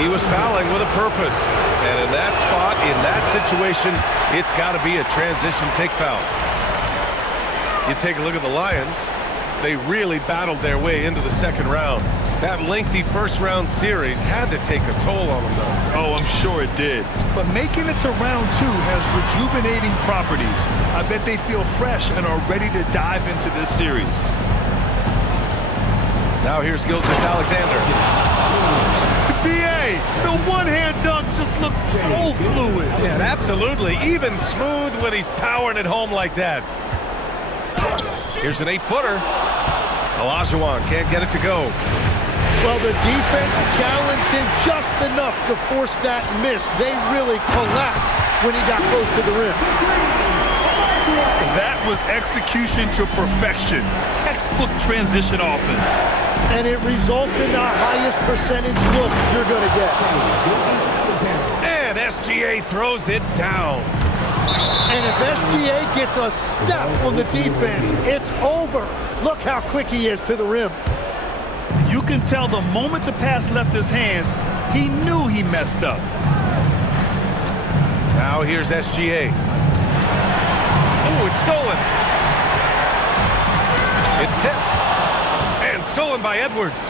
He was fouling with a purpose. And in that spot, in that situation, it's got to be a transition take foul. You take a look at the Lions. They really battled their way into the second round. That lengthy first-round series had to take a toll on them, though. Oh, I'm sure it did. But making it to round 2 has rejuvenating properties. I bet they feel fresh and are ready to dive into this series. Now here's Gilgeous-Alexander. B.A., the one-hand dunk just looks so fluid. Yeah, absolutely. Even smooth when he's powering it home like that. Here's an 8-footer. Olajuwon can't get it to go. Well, the defense challenged him just enough to force that miss. They really collapsed when he got close to the rim. That was execution to perfection. Textbook transition offense. And it results in the highest percentage look you're going to get. And SGA throws it down. And if SGA gets a step on the defense, it's over. Look how quick he is to the rim. You can tell the moment the pass left his hands, he knew he messed up. Now here's SGA. Oh, it's stolen. It's tipped. And stolen by Edwards.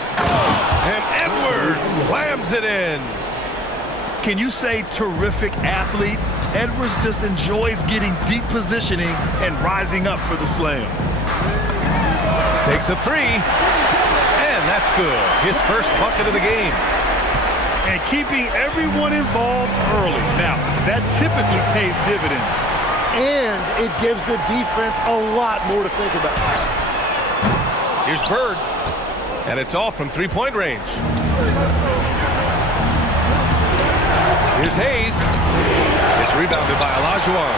And Edwards slams it in. Can you say terrific athlete? Edwards just enjoys getting deep positioning and rising up for the slam. Takes a three. And that's good. His first bucket of the game. And keeping everyone involved early. Now, that typically pays dividends. And it gives the defense a lot more to think about. Here's Bird. And it's all from three-point range. Here's Hayes. It's rebounded by Olajuwon.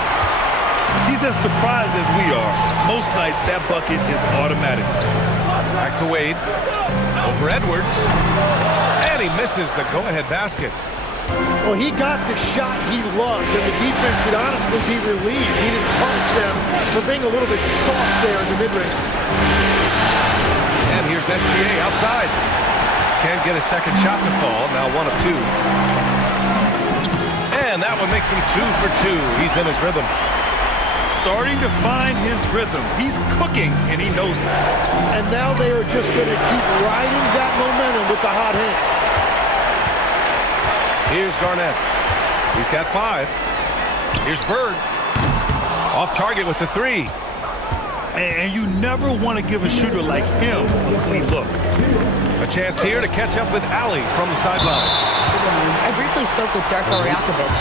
He's as surprised as we are. Most nights, that bucket is automatic. Back to Wade. Over Edwards. And he misses the go-ahead basket. Well, he got the shot he loves, and the defense should honestly be relieved. He didn't punish them for being a little bit soft there in the mid-range. And here's SGA outside. Can't get a second shot to fall. Now 1 of 2. And that one makes him 2 for 2. He's in his rhythm. Starting to find his rhythm. He's cooking, and he knows it. And now they are just going to keep riding that momentum with the hot hand. Here's Garnett. He's got 5. Here's Bird. Off target with the 3. And you never want to give a shooter like him a clean look. A chance here to catch up with Ali from the sideline. I briefly spoke with Darko Rajakovic.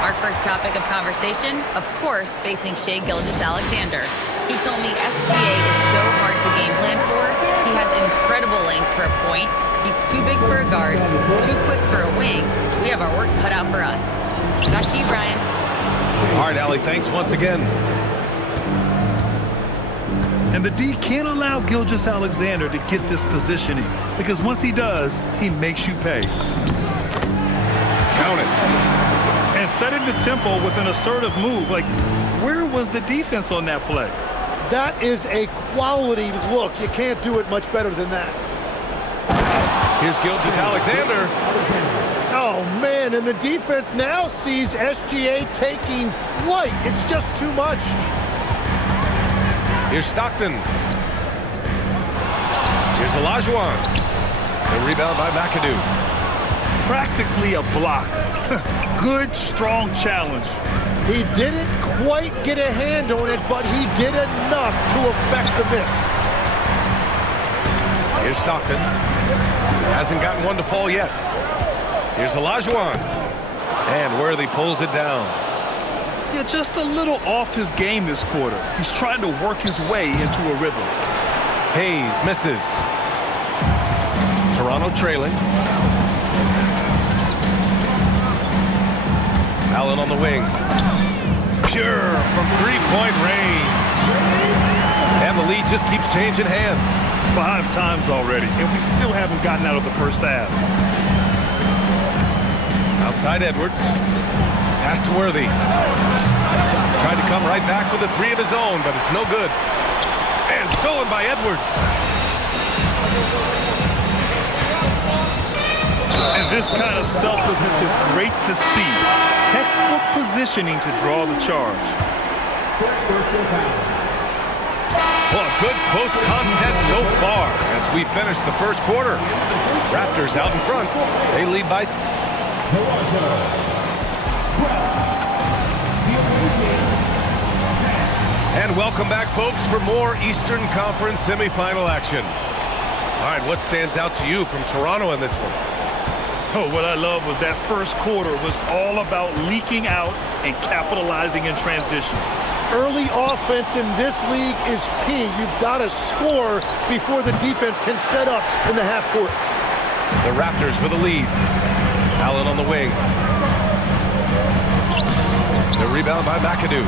Our first topic of conversation, of course, facing Shai Gilgeous-Alexander. He told me SGA is so hard to game plan for. He has incredible length for a point. He's too big for a guard, too quick for a wing. We have our work cut out for us. Back to you, Brian. All right, Ali, thanks once again. And the D can't allow Gilgeous-Alexander to get this positioning, because once he does, he makes you pay. Count it. And setting the tempo with an assertive move. Like, where was the defense on that play? That is a quality look. You can't do it much better than that. Here's Gilgeous-Alexander. Oh, man, and the defense now sees SGA taking flight. It's just too much. Here's Stockton. Here's Olajuwon. The rebound by McAdoo. Practically a block. Good, strong challenge. He didn't quite get a hand on it, but he did enough to affect the miss. Here's Stockton. Hasn't gotten one to fall yet. Here's Olajuwon. And Worthy pulls it down. Yeah, just a little off his game this quarter. He's trying to work his way into a rhythm. Hayes misses. Toronto trailing. Allen on the wing. Pure from three-point range. And the lead just keeps changing hands. 5 times already, and we still haven't gotten out of the first half. Outside Edwards. Pass to Worthy. Tried to come right back with a 3 of his own, but it's no good. And stolen by Edwards. And this kind of selflessness is great to see. Textbook positioning to draw the charge. Well, a good close contest so far as we finish the first quarter. Raptors out in front. They lead by... And welcome back, folks, for more Eastern Conference semifinal action. All right, what stands out to you from Toronto in this one? Oh, what I love was that first quarter was all about leaking out and capitalizing in transition. Early offense in this league is key. You've got to score before the defense can set up in the half court. The Raptors with a lead. Allen on the wing. The rebound by McAdoo.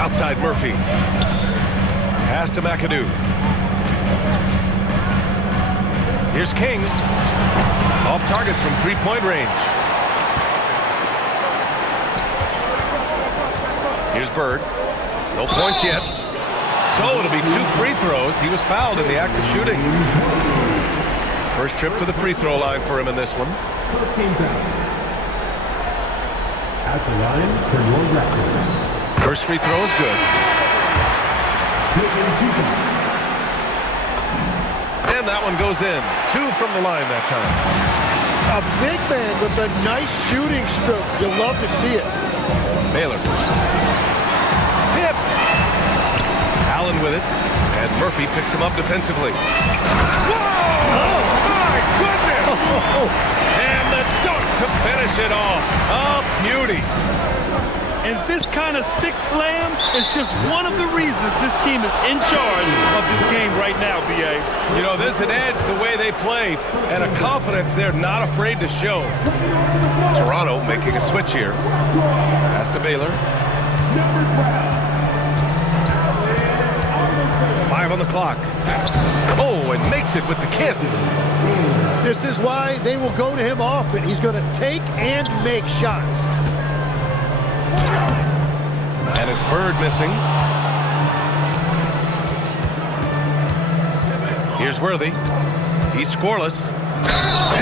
Outside Murphy. Pass to McAdoo. Here's King. Off target from three-point range. Here's Bird. No points yet. So it'll be 2 free throws. He was fouled in the act of shooting. First trip to the free throw line for him in this one. First team foul. At the line for your Raptors. First free throw is good. And that one goes in. 2 from the line that time. A big man with a nice shooting stroke. You'll love to see it. Baylor. Tip. Allen with it. And Murphy picks him up defensively. Whoa! Oh, my goodness! And the dunk to finish it off. A beauty. And this kind of sick slam is just one of the reasons this team is in charge of this game right now, B.A. You know, there's an edge the way they play and a confidence they're not afraid to show. Toronto making a switch here. Pass to Baylor. 5 on the clock. Oh, and makes it with the kiss. This is why they will go to him often. He's going to take and make shots. And it's Bird missing. Here's Worthy. He's scoreless.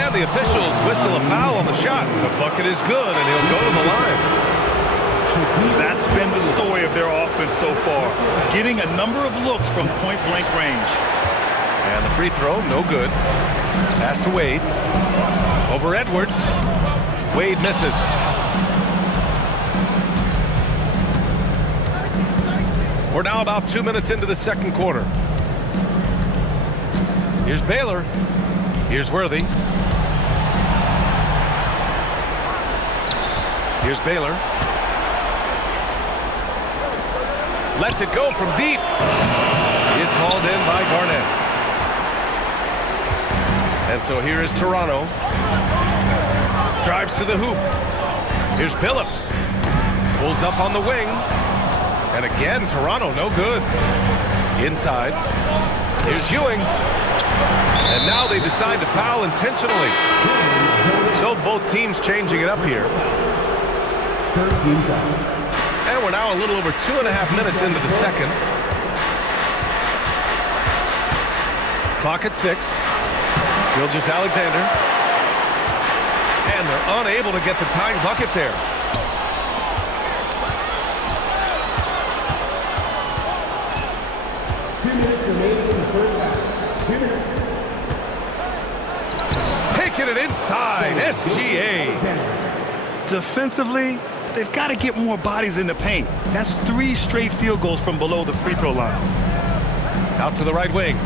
And the officials whistle a foul on the shot. The bucket is good, and he'll go to the line. That's been the story of their offense so far. Getting a number of looks from point-blank range. And the free throw, no good. Pass to Wade. Over Edwards. Wade misses. We're now about 2 minutes into the second quarter. Here's Baylor. Here's Worthy. Here's Baylor. Lets it go from deep. It's hauled in by Garnett. And so here is Toronto. Drives to the hoop. Here's Billups. Pulls up on the wing. And again, Toronto, no good. Inside. Here's Ewing. And now they decide to foul intentionally. So both teams changing it up here. And we're now a little over 2.5 minutes into the second. Clock at 6. Gilgeous-Alexander. And they're unable to get the tying bucket there. Taking it inside, SGA. Defensively, they've got to get more bodies in the paint. That's 3 straight field goals from below the free throw line. Out to the right wing.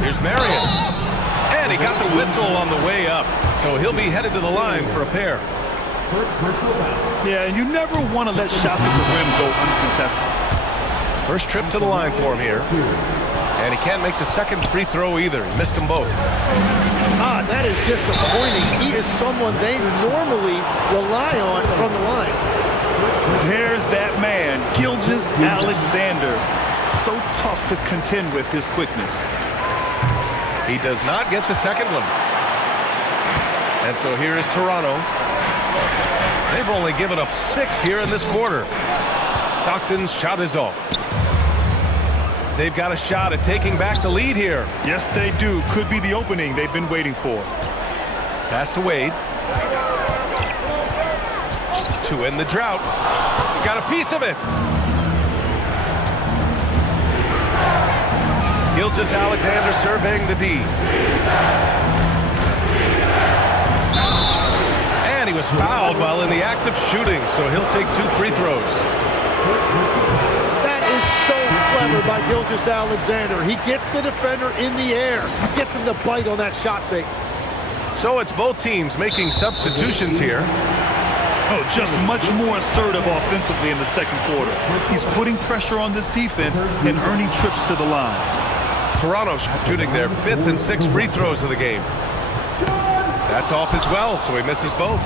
Here's Marion. And he got the whistle on the way up. So he'll be headed to the line for a pair. Yeah, and you never want to let shots at the rim go uncontested. First trip to the line for him here. And he can't make the second free throw either. He missed them both. That is disappointing. He is someone they normally rely on from the line. There's that man, Gilgeous-Alexander. So tough to contend with his quickness. He does not get the second one. And so here is Toronto. They've only given up 6 here in this quarter. Stockton's shot is off. They've got a shot at taking back the lead here. Yes, they do. Could be the opening they've been waiting for. Pass to Wade. To end the drought. Got a piece of it. Gilgeous-Alexander surveying the D. And he was fouled while in the act of shooting, so he'll take 2 free throws. That is so clever by Gilgeous-Alexander. He gets the defender in the air, gets him to bite on that shot fake. So it's both teams making substitutions here. Oh, just much more assertive offensively in the second quarter. He's putting pressure on this defense and earning trips to the line. Toronto shooting their 5th and 6th free throws of the game. That's off as well, so he misses both.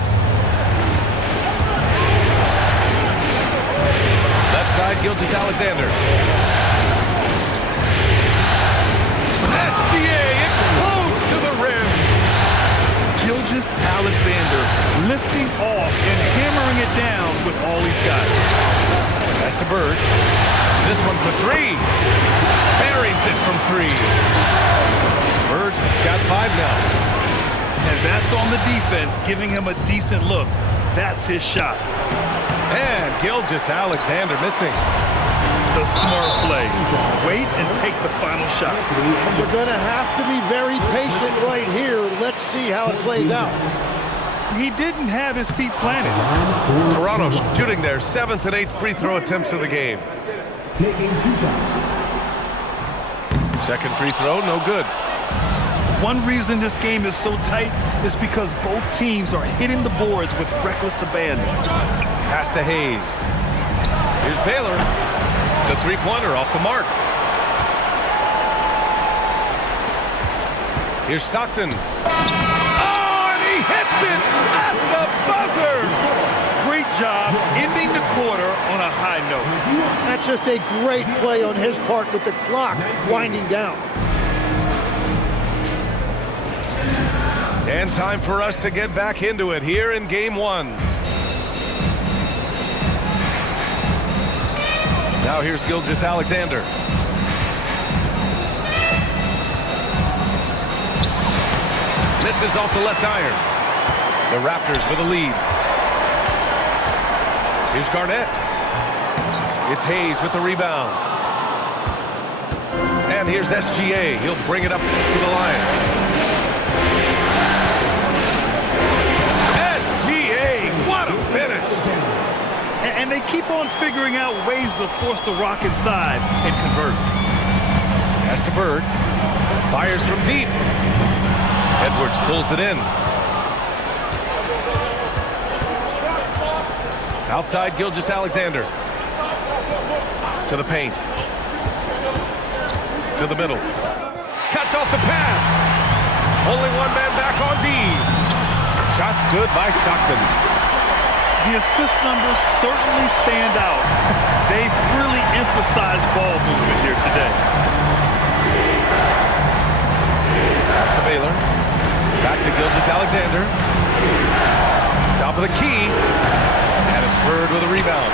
Left side, Gilgeous-Alexander. SGA explodes to the rim. Gilgeous-Alexander lifting off and hammering it down with all he's got. That's to Bird. This one for 3. Buries it from 3. Bird's got 5 now. And that's on the defense, giving him a decent look. That's his shot. And Gilgeous-Alexander missing. The smart play. Wait and take the final shot. You're going to have to be very patient right here. Let's see how it plays out. He didn't have his feet planted. Toronto shooting their 7th and 8th free throw attempts of the game. Taking 2 shots. Second free throw, no good. One reason this game is so tight is because both teams are hitting the boards with reckless abandon. Pass to Hayes. Here's Baylor. The three-pointer off the mark. Here's Stockton. Oh, and he hits it at the buzzer! Great job ending the quarter on a high note. That's just a great play on his part with the clock winding down. And time for us to get back into it here in Game 1. Now here's Gilgeous-Alexander. Misses off the left iron. The Raptors with a lead. Here's Garnett. It's Hayes with the rebound. And here's SGA. He'll bring it up to the Lions. SGA, what a finish! And they keep on figuring out ways to force the rock inside and convert. Pass to Bird. Fires from deep. Edwards pulls it in. Outside Gilgeous-Alexander. To the paint. To the middle. Cuts off the pass. Only one man back on D. Shot's good by Stockton. The assist numbers certainly stand out. They've really emphasized ball movement here today. Pass to Baylor. Back to Gilgeous-Alexander. Top of the key. And it's Bird with a rebound.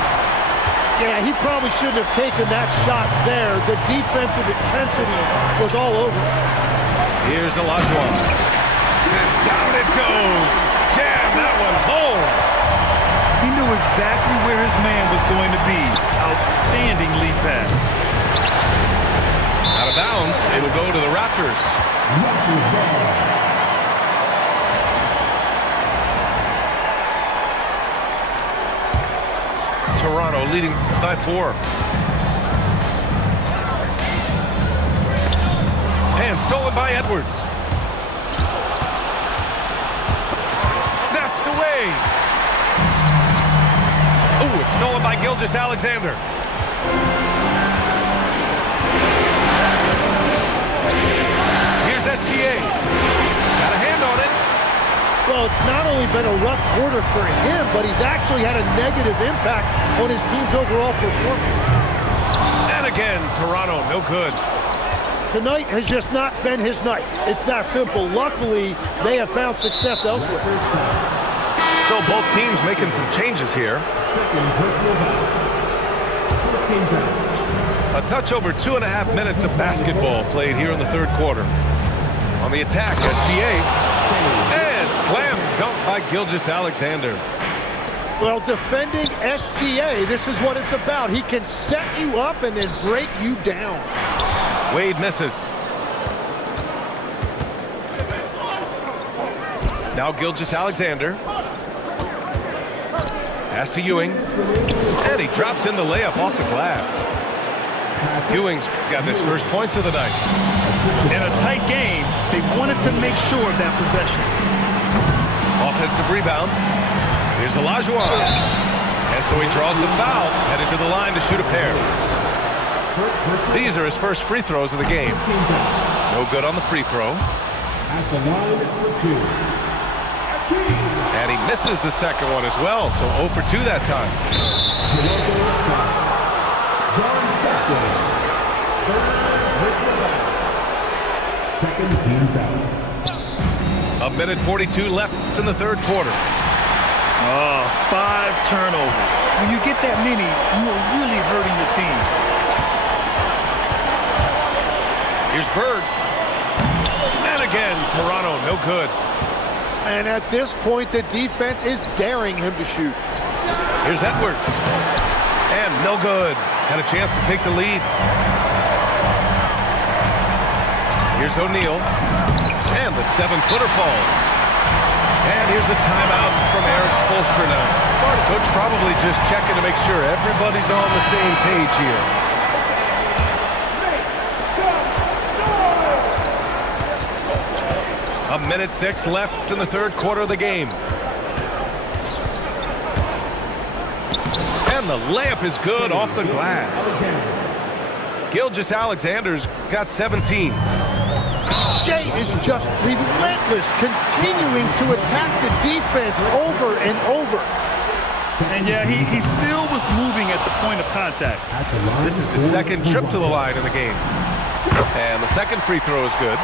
Yeah, he probably shouldn't have taken that shot there. The defensive intensity was all over. Here's Olajuwon. And down it goes. Jam that one home. He knew exactly where his man was going to be. Outstanding lead pass. Out of bounds, it'll go to the Raptors. Toronto leading by 4. And stolen by Edwards. Snatched away. Ooh, it's stolen by Gilgeous-Alexander. Here's SGA. Got a hand on it. Well, it's not only been a rough quarter for him, but he's actually had a negative impact on his team's overall performance. And again, Toronto, no good. Tonight has just not been his night. It's that simple. Luckily, they have found success elsewhere. So both teams making some changes here. Second personal foul. First game foul. A touch over 2.5 minutes of basketball played here in the third quarter. On the attack, SGA. And slam dunk by Gilgeous-Alexander. Well, defending SGA, this is what it's about. He can set you up and then break you down. Wade misses. Now Gilgeous-Alexander. Pass to Ewing. And he drops in the layup off the glass. Ewing's got his first points of the night. In a tight game, they wanted to make sure of that possession. Offensive rebound. Here's Olajuwon. And so he draws the foul, headed to the line to shoot a pair. These are his first free throws of the game. No good on the free throw. At the line for 2. And he misses the second one as well, so 0 for 2 that time. John Stockton. Second team foul. 1:42 left in the third quarter. Oh, 5 turnovers. When you get that many, you are really hurting your team. Here's Bird. And again, Toronto, no good. And at this point, the defense is daring him to shoot. Here's Edwards. And no good. Had a chance to take the lead. Here's O'Neal. And the 7-footer falls. And here's a timeout from Eric Spoelstra now. Coach probably just checking to make sure everybody's on the same page here. A minute 6 left in the third quarter of the game. And the layup is good off the glass. Gilgeous-Alexander's got 17. Shea is just relentless, continuing to attack the defense over and over. And yeah, he still was moving at the point of contact. This is his second trip to the line in the game. And the second free throw is good.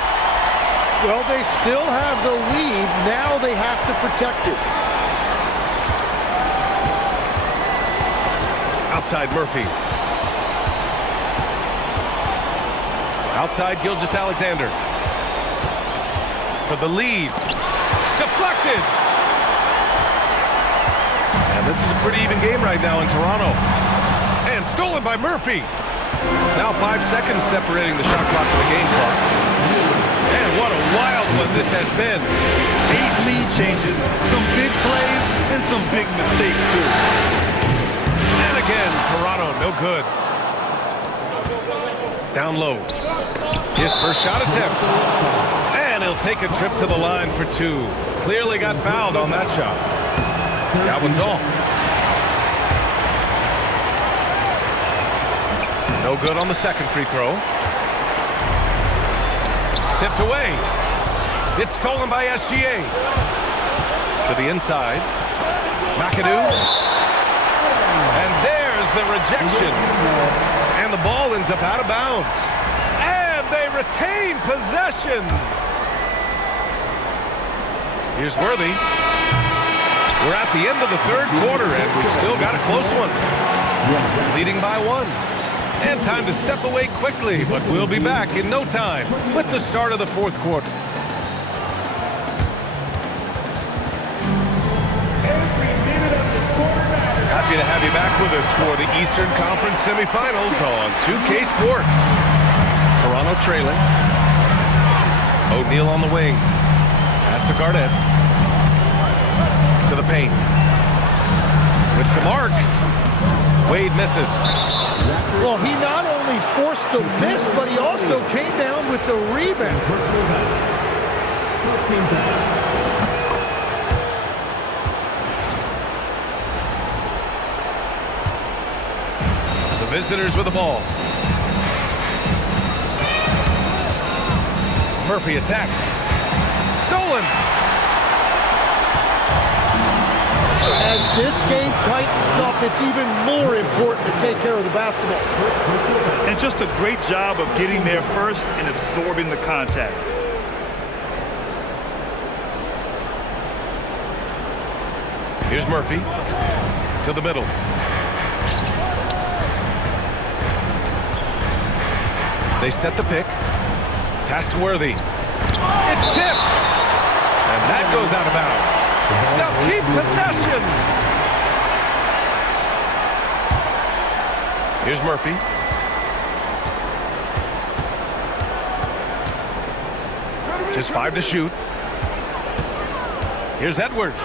Well, they still have the lead. Now they have to protect it. Outside Murphy. Outside Gilgeous-Alexander. For the lead. Deflected! And this is a pretty even game right now in Toronto. And stolen by Murphy. Now 5 seconds separating the shot clock from the game clock. And what a wild one this has been. 8 lead changes, some big plays, and some big mistakes, too. And again, Toronto, no good. Down low. His first shot attempt. And he'll take a trip to the line for 2. Clearly got fouled on that shot. That one's off. No good on the second free throw. Tipped away. It's stolen by SGA. To the inside. McAdoo. And there's the rejection. And the ball ends up out of bounds. And they retain possession. Here's Worthy. We're at the end of the third quarter, and we've still got a close one. Leading by 1. And time to step away quickly, but we'll be back in no time with the start of the fourth quarter. Happy to have you back with us for the Eastern Conference semifinals on 2K Sports. Toronto trailing. O'Neal on the wing. Pass to Garnett. To the paint. With some arc. Wade misses. Well, he not only forced the miss, but he also came down with the rebound. The visitors with the ball. Murphy attacks. Stolen. As this game tightens up, it's even more important to take care of the basketball. And just a great job of getting there first and absorbing the contact. Here's Murphy to the middle. They set the pick. Pass to Worthy. It's tipped. And that goes out of bounds. They'll keep possession. Here's Murphy. Just 5 to shoot. Here's Edwards.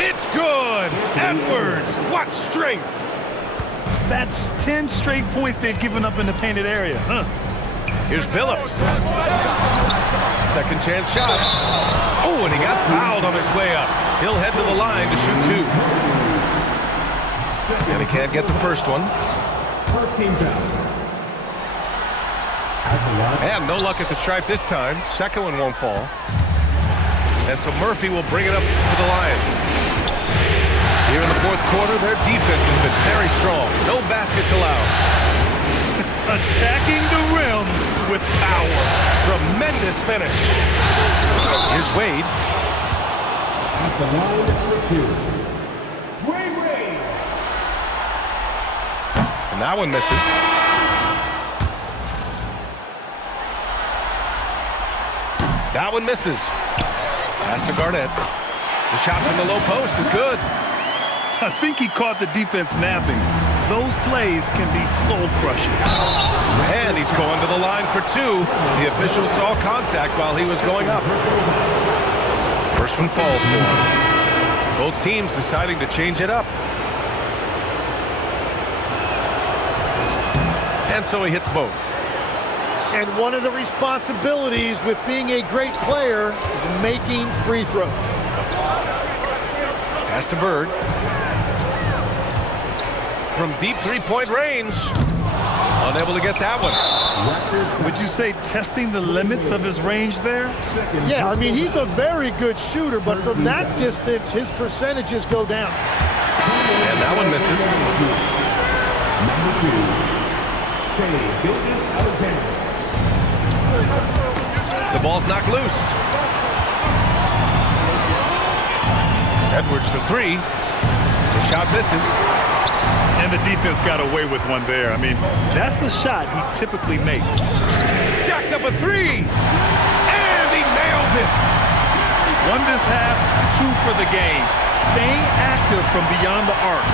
It's good. Edwards, what strength. That's 10 straight points they've given up in the painted area. Here's Billups. Second chance shot. Oh, and he got fouled on his way up. He'll head to the line to shoot 2. And he can't get the first one. First team foul. And no luck at the stripe this time. Second one won't fall. And so Murphy will bring it up to the Lions. Here in the fourth quarter, their defense has been very strong. No baskets allowed. Attacking the rim with power. Tremendous finish. Here's Wade. At the line for 2. Wade. And that one misses. That one misses. Pass to Garnett. The shot from the low post is good. I think he caught the defense napping. Those plays can be soul-crushing. And he's going to the line for 2. The official saw contact while he was going up. First one falls for him. Both teams deciding to change it up. And so he hits both. And one of the responsibilities with being a great player is making free throws. Pass to Bird. From deep three-point range. Unable to get that one. Would you say testing the limits of his range there? Yeah, I mean, he's a very good shooter, but from that distance, his percentages go down. And that one misses. Number 2. Shea Gilgeous-Alexander. The ball's knocked loose. Edwards for 3. The shot misses. And the defense got away with one there. I mean, that's a shot he typically makes. Jacks up a 3. And he nails it. 1 this half, 2 for the game. Staying active from beyond the arc.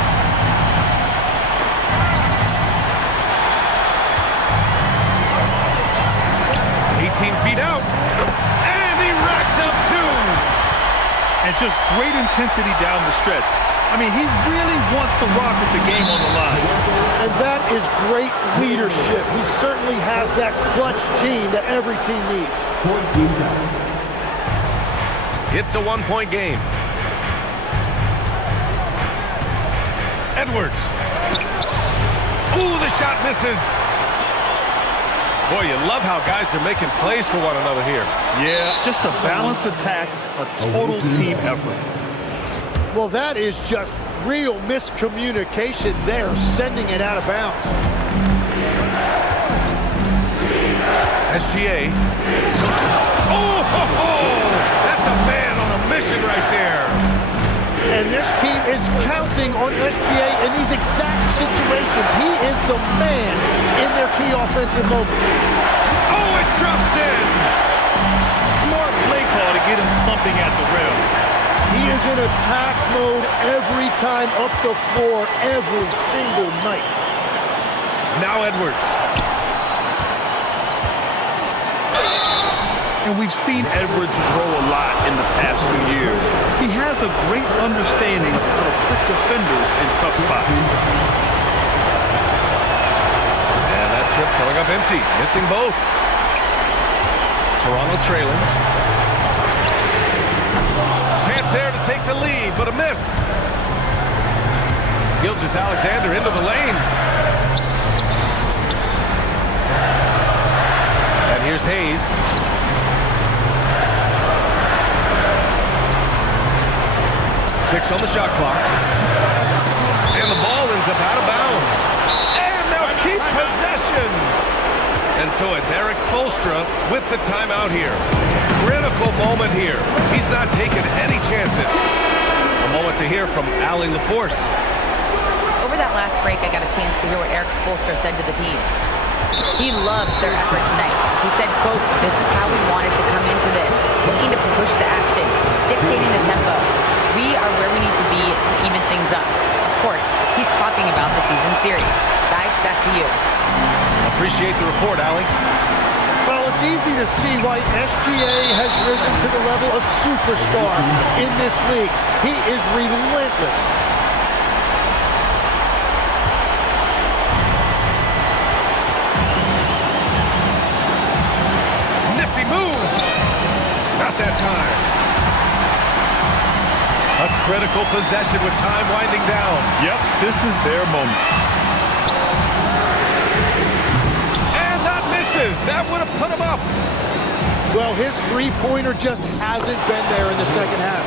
18 feet out. And he racks up 2. And just great intensity down the stretch. I mean, he really wants to rock with the game on the line. And that is great leadership. He certainly has that clutch gene that every team needs. It's a 1-point game. Edwards. Ooh, the shot misses. Boy, you love how guys are making plays for one another here. Yeah, just a balanced attack, a total team effort. Well, that is just real miscommunication there, sending it out of bounds. SGA. Oh, ho, ho. That's a man on a mission right there. And this team is counting on SGA in these exact situations. He is the man in their key offensive moments. Oh, it drops in. Smart play call to get him something at the rim. He is in attack mode every time up the floor, every single night. Now Edwards. And we've seen Edwards grow a lot in the past few years. He has a great understanding of how to put defenders in tough spots. And that trip coming up empty, missing both. Toronto trailing. Chance there to take the lead, but a miss. Gilgeous-Alexander into the lane. And here's Hayes. Six on the shot clock. And the ball ends up out of bounds. And they'll keep possession. And so it's Eric Spoelstra with the timeout here. Critical moment here. He's not taking any chances. A moment to hear from Allie LaForce. Over that last break, I got a chance to hear what Eric Spoelstra said to the team. He loves their effort tonight. He said, quote, "This is how we wanted to come into this, looking to push the action, dictating the tempo. We are where we need to be to even things up." Of course, he's talking about the season series. Guys, back to you. Appreciate the report, Allie. Well, it's easy to see why SGA has risen to the level of superstar in this league. He is relentless. Nifty move. Not that time. A critical possession with time winding down. Yep, this is their moment. And that misses. That would have put him up. Well, his three-pointer just hasn't been there in the second half.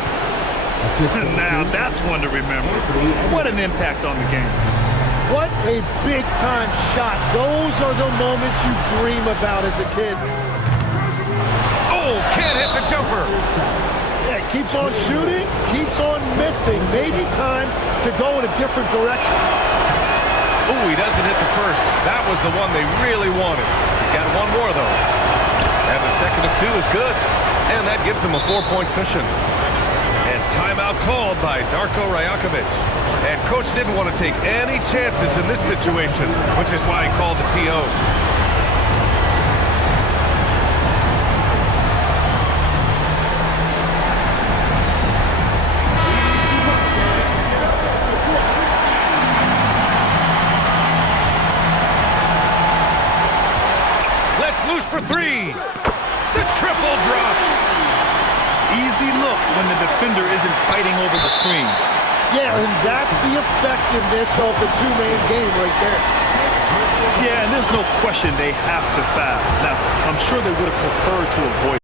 Now, that's one to remember. What an impact on the game. What a big-time shot. Those are the moments you dream about as a kid. Oh, can't hit the jumper. Yeah, keeps on shooting, keeps on missing. Maybe time to go in a different direction. Oh, he doesn't hit the first. That was the one they really wanted. He's got one more, though. And the second of two is good. And that gives him a 4-point cushion. And timeout called by Darko Rajakovic. And coach didn't want to take any chances in this situation, which is why he called the TO. Loose for three. The triple drops. Easy look when the defender isn't fighting over the screen. Yeah, and that's the effectiveness of the two-man game right there. Yeah, and there's no question they have to foul. Now, I'm sure they would have preferred to avoid